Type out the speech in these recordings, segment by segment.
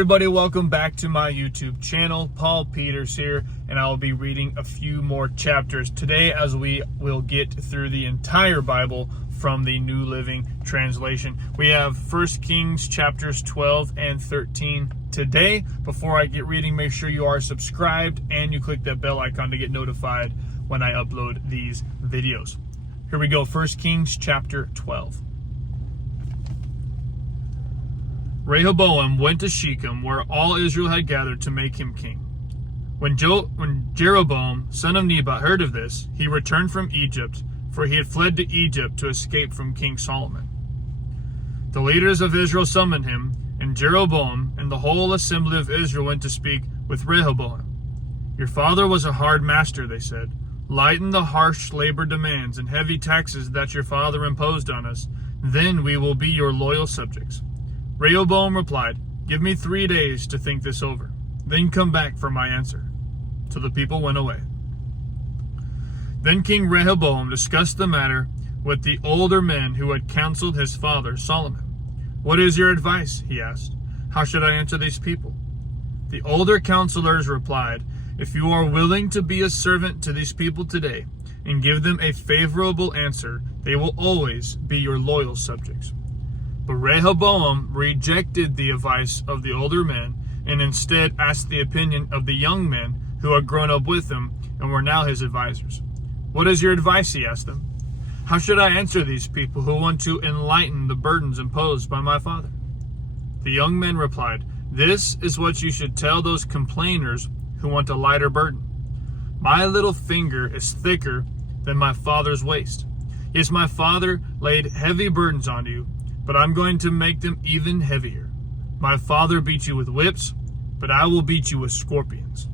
everybody, welcome back to my YouTube channel. Paul Peters here, and I will be reading a few more chapters today as we will get through the entire Bible from the New Living Translation. We have 1 Kings chapters 12 and 13 today. Before I get reading, make sure you are subscribed and you click that bell icon to get notified when I upload these videos. Here we go, 1 Kings chapter 12. Rehoboam went to Shechem, where all Israel had gathered to make him king. When Jeroboam, son of Nebat, heard of this, he returned from Egypt, for he had fled to Egypt to escape from King Solomon. The leaders of Israel summoned him, and Jeroboam and the whole assembly of Israel went to speak with Rehoboam. "Your father was a hard master," they said. "Lighten the harsh labor demands and heavy taxes that your father imposed on us. Then we will be your loyal subjects." Rehoboam replied, "Give me 3 days to think this over. Then come back for my answer." So the people went away. Then King Rehoboam discussed the matter with the older men who had counseled his father Solomon. "What is your advice?" he asked. "How should I answer these people?" The older counselors replied, "If you are willing to be a servant to these people today and give them a favorable answer, they will always be your loyal subjects." But Rehoboam rejected the advice of the older men and instead asked the opinion of the young men who had grown up with him and were now his advisors. "What is your advice?" he asked them. "How should I answer these people who want to enlighten the burdens imposed by my father?" The young men replied, "This is what you should tell those complainers who want a lighter burden. My little finger is thicker than my father's waist. Yes, my father laid heavy burdens on you, but I'm going to make them even heavier. My father beat you with whips, but I will beat you with scorpions."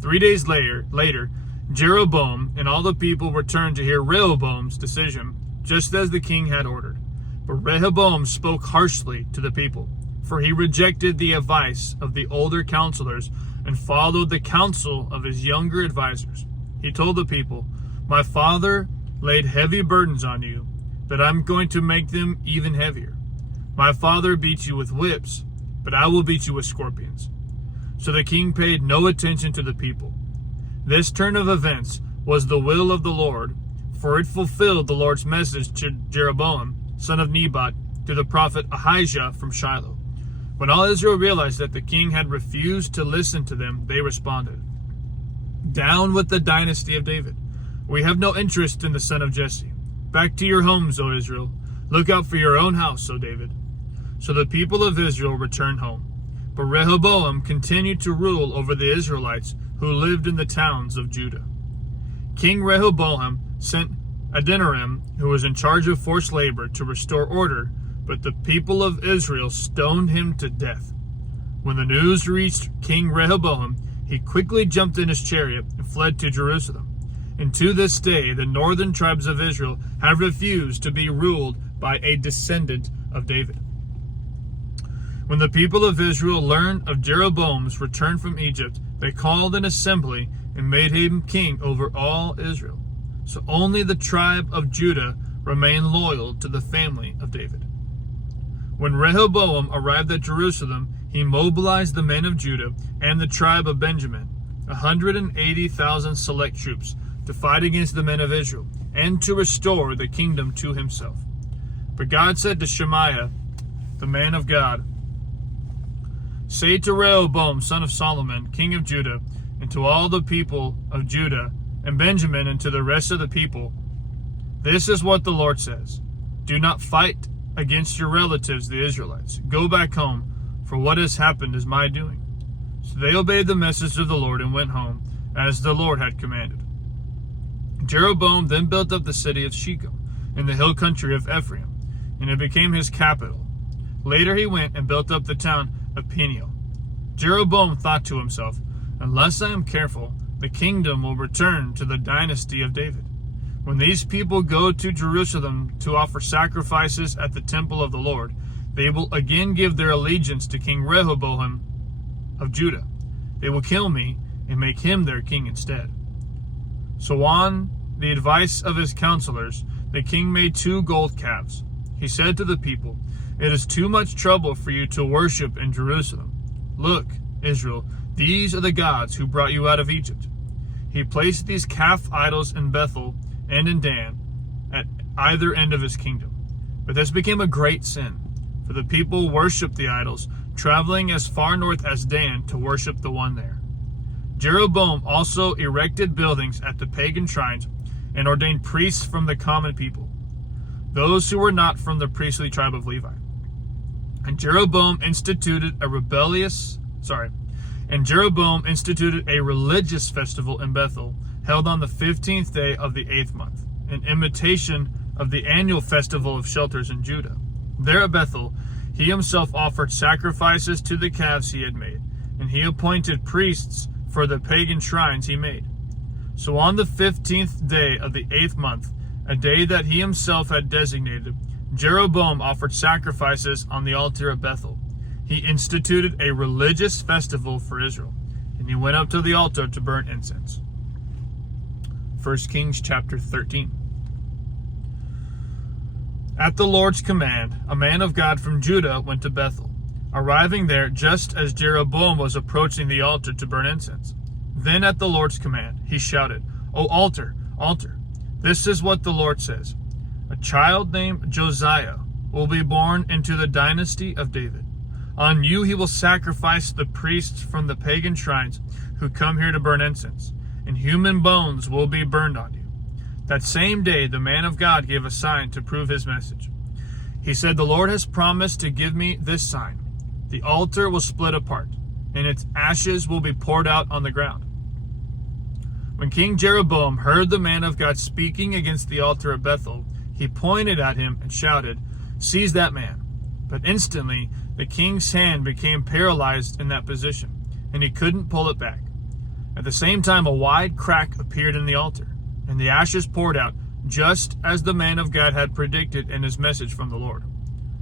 3 days later, Jeroboam and all the people returned to hear Rehoboam's decision, just as the king had ordered. But Rehoboam spoke harshly to the people, for he rejected the advice of the older counselors and followed the counsel of his younger advisors. He told the people, "My father laid heavy burdens on you, but I'm going to make them even heavier. My father beat you with whips, but I will beat you with scorpions." So the king paid no attention to the people. This turn of events was the will of the Lord, for it fulfilled the Lord's message to Jeroboam, son of Nebat, to the prophet Ahijah from Shiloh. When all Israel realized that the king had refused to listen to them, they responded, "Down with the dynasty of David. We have no interest in the son of Jesse. Back to your homes, O Israel. Look out for your own house, O David." So the people of Israel returned home. But Rehoboam continued to rule over the Israelites who lived in the towns of Judah. King Rehoboam sent Adoniram, who was in charge of forced labor, to restore order, but the people of Israel stoned him to death. When the news reached King Rehoboam, he quickly jumped in his chariot and fled to Jerusalem. And to this day, the northern tribes of Israel have refused to be ruled by a descendant of David. When the people of Israel learned of Jeroboam's return from Egypt, they called an assembly and made him king over all Israel. So only the tribe of Judah remained loyal to the family of David. When Rehoboam arrived at Jerusalem, he mobilized the men of Judah and the tribe of Benjamin, 180,000 select troops, to fight against the men of Israel, and to restore the kingdom to himself. But God said to Shemaiah, the man of God, "Say to Rehoboam, son of Solomon, king of Judah, and to all the people of Judah and Benjamin, and to the rest of the people, this is what the Lord says. Do not fight against your relatives, the Israelites. Go back home, for what has happened is my doing." So they obeyed the message of the Lord and went home, as the Lord had commanded. Jeroboam then built up the city of Shechem in the hill country of Ephraim, and it became his capital. Later he went and built up the town of Peniel. Jeroboam thought to himself, "Unless I am careful, the kingdom will return to the dynasty of David. When these people go to Jerusalem to offer sacrifices at the temple of the Lord, they will again give their allegiance to King Rehoboam of Judah. They will kill me and make him their king instead." So on the advice of his counselors, the king made 2 gold calves. He said to the people, "It is too much trouble for you to worship in Jerusalem. "Look, Israel, these are the gods who brought you out of Egypt." He placed these calf idols in Bethel and in Dan, at either end of his kingdom. But this became a great sin, for the people worshipped the idols, traveling as far north as Dan to worship the one there. Jeroboam also erected buildings at the pagan shrines and ordained priests from the common people, those who were not from the priestly tribe of Levi. And Jeroboam instituted a religious festival in Bethel, held on the 15th day of the 8th month, in imitation of the annual festival of shelters in Judah. There at Bethel, he himself offered sacrifices to the calves he had made, and he appointed priests for the pagan shrines he made. So on the 15th day of the 8th month, a day that he himself had designated, Jeroboam offered sacrifices on the altar of Bethel. He instituted a religious festival for Israel, and he went up to the altar to burn incense. 1 Kings chapter 13. At the Lord's command, a man of God from Judah went to Bethel, arriving there just as Jeroboam was approaching the altar to burn incense. Then at the Lord's command, he shouted, "O altar, altar, this is what the Lord says. A child named Josiah will be born into the dynasty of David. On you he will sacrifice the priests from the pagan shrines who come here to burn incense, and human bones will be burned on you." That same day, the man of God gave a sign to prove his message. He said, "The Lord has promised to give me this sign. The altar will split apart, and its ashes will be poured out on the ground." When King Jeroboam heard the man of God speaking against the altar of Bethel, he pointed at him and shouted, "Seize that man." But instantly, the king's hand became paralyzed in that position, and he couldn't pull it back. At the same time, a wide crack appeared in the altar, and the ashes poured out, just as the man of God had predicted in his message from the Lord.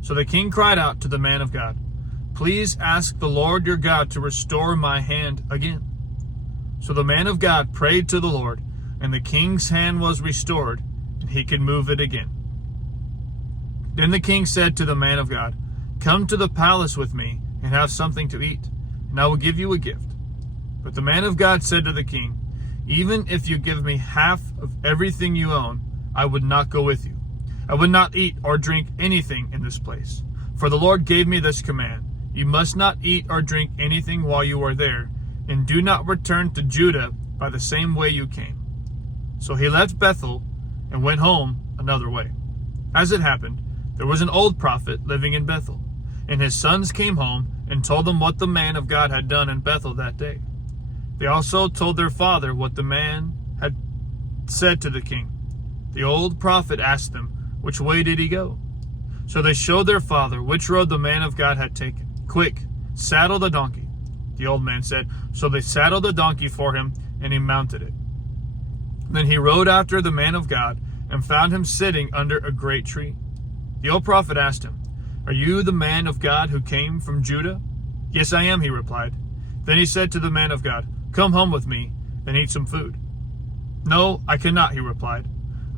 So the king cried out to the man of God, "Please ask the Lord your God to restore my hand again." So the man of God prayed to the Lord, and the king's hand was restored, and he could move it again. Then the king said to the man of God, "Come to the palace with me and have something to eat, and I will give you a gift." But the man of God said to the king, "Even if you give me half of everything you own, I would not go with you. I would not eat or drink anything in this place. For the Lord gave me this command: you must not eat or drink anything while you are there, and do not return to Judah by the same way you came." So he left Bethel and went home another way. As it happened, there was an old prophet living in Bethel, and his sons came home and told them what the man of God had done in Bethel that day. They also told their father what the man had said to the king. The old prophet asked them, "Which way did he go?" So they showed their father which road the man of God had taken. "Quick, saddle the donkey," the old man said. So they saddled the donkey for him, and he mounted it. Then he rode after the man of God and found him sitting under a great tree. The old prophet asked him, "Are you the man of God who came from Judah?" "Yes, I am," he replied. Then he said to the man of God, "Come home with me and eat some food." "No, I cannot," he replied.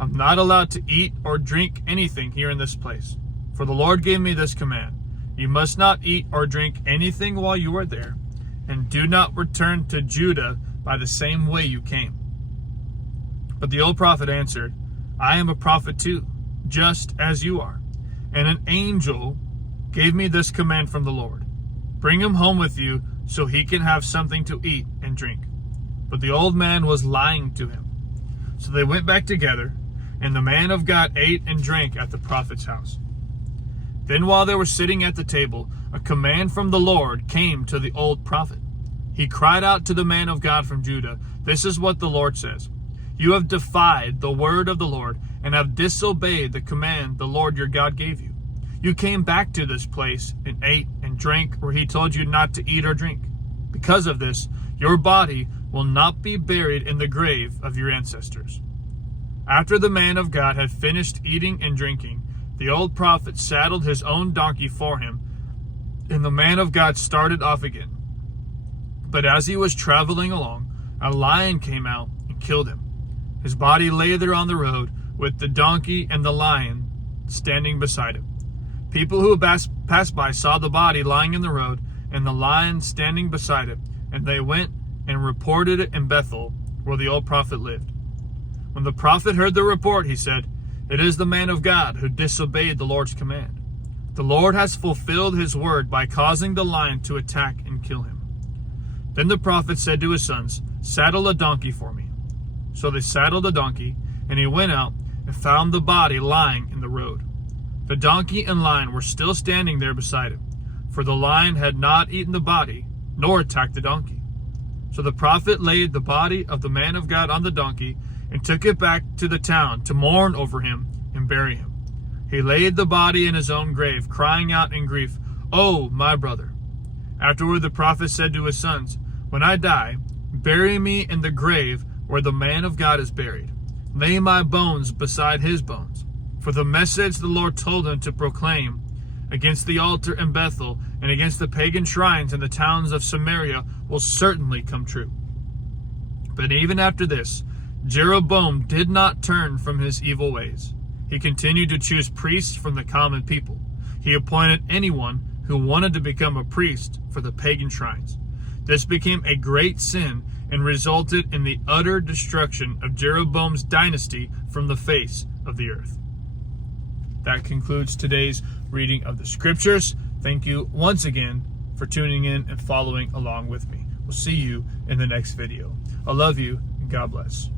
"I'm not allowed to eat or drink anything here in this place. For the Lord gave me this command: you must not eat or drink anything while you are there, and do not return to Judah by the same way you came." But the old prophet answered, "I am a prophet too, just as you are. And an angel gave me this command from the Lord: bring him home with you so he can have something to eat and drink." But the old man was lying to him. So they went back together, and the man of God ate and drank at the prophet's house. Then while they were sitting at the table, a command from the Lord came to the old prophet. He cried out to the man of God from Judah, "This is what the Lord says: you have defied the word of the Lord and have disobeyed the command the Lord your God gave you. You came back to this place and ate and drank where he told you not to eat or drink. Because of this, your body will not be buried in the grave of your ancestors." After the man of God had finished eating and drinking, the old prophet saddled his own donkey for him, and the man of God started off again. But as he was traveling along, a lion came out and killed him. His body lay there on the road, with the donkey and the lion standing beside him. People who passed by saw the body lying in the road, and the lion standing beside it. And they went and reported it in Bethel, where the old prophet lived. When the prophet heard the report, he said, "It is the man of God who disobeyed the Lord's command. The Lord has fulfilled his word by causing the lion to attack and kill him." Then the prophet said to his sons, "Saddle a donkey for me." So they saddled a donkey, and he went out and found the body lying in the road. The donkey and lion were still standing there beside him, for the lion had not eaten the body, nor attacked the donkey. So the prophet laid the body of the man of God on the donkey and took it back to the town to mourn over him and bury him. He laid the body in his own grave, crying out in grief, "Oh, my brother." Afterward the prophet said to his sons, "When I die, bury me in the grave where the man of God is buried. Lay my bones beside his bones." For the message the Lord told him to proclaim against the altar in Bethel and against the pagan shrines in the towns of Samaria will certainly come true. But even after this, Jeroboam did not turn from his evil ways. He continued to choose priests from the common people. He appointed anyone who wanted to become a priest for the pagan shrines. This became a great sin and resulted in the utter destruction of Jeroboam's dynasty from the face of the earth. That concludes today's reading of the scriptures. Thank you once again for tuning in and following along with me. We'll see you in the next video. I love you and God bless.